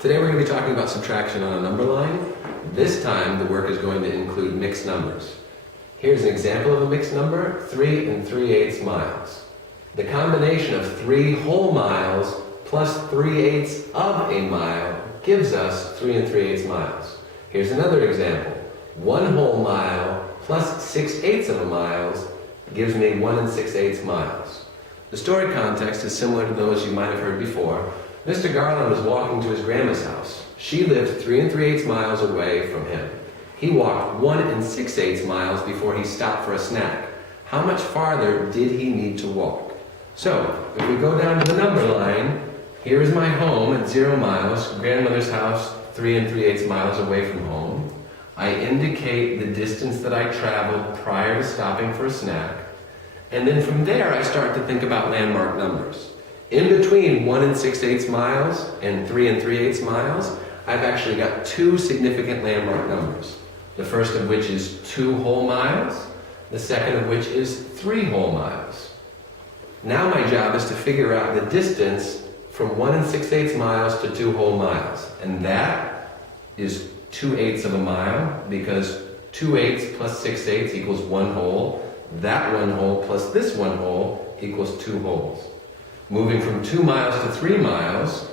Today we're going to be talking about subtraction on a number line. This time the work is going to include mixed numbers. Here's an example of a mixed number, 3 3/8 miles. The combination of 3 whole miles plus 3/8 of a mile gives us 3 3/8 miles. Here's another example. 1 whole mile plus 6/8 of a mile gives me 1 6/8 miles. The story context is similar to those you might have heard before. Mr. Garland was walking to his grandma's house. She lived 3 3/8 miles away from him. He walked 1 6/8 miles before he stopped for a snack. How much farther did he need to walk? So, if we go down to the number line, here is my home at 0 miles, grandmother's house 3 3/8 miles away from home. I indicate the distance that I traveled prior to stopping for a snack. And then from there I start to think about landmark numbers. In between 1 6/8 miles and 3 3/8 miles, I've actually got 2 significant landmark numbers. The first of which is 2 whole miles, the second of which is 3 whole miles. Now my job is to figure out the distance from 1 6/8 miles to 2 whole miles. And that is 2/8 of a mile, because 2/8 plus 6/8 equals 1 whole. That 1 whole plus this 1 whole equals 2 wholes. Moving from 2 miles to 3 miles,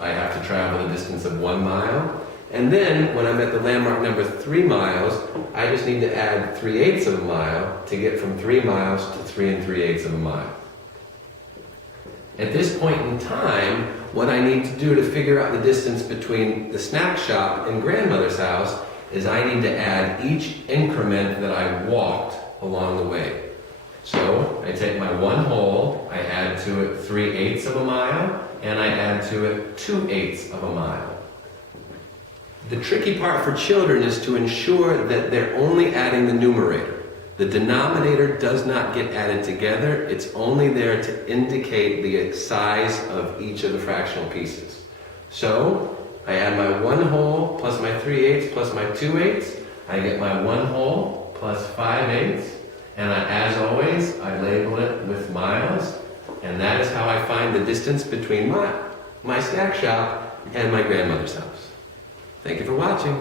I have to travel a distance of 1 mile. And then, when I'm at the landmark number 3 miles, I just need to add 3/8 of a mile to get from 3 miles to 3 3/8 of a mile. At this point in time, what I need to do to figure out the distance between the snack shop and grandmother's house is I need to add each increment that I walked along the way. So, I take my 1 whole, I add to it 3/8 of a mile, and I add to it 2/8 of a mile. The tricky part for children is to ensure that they're only adding the numerator. The denominator does not get added together, it's only there to indicate the size of each of the fractional pieces. So, I add my 1 whole plus my 3/8 plus my 2/8, I get my 1 whole plus 5/8, and as always, I label it with miles, and that is how I find the distance between my snack shop and my grandmother's house. Thank you for watching.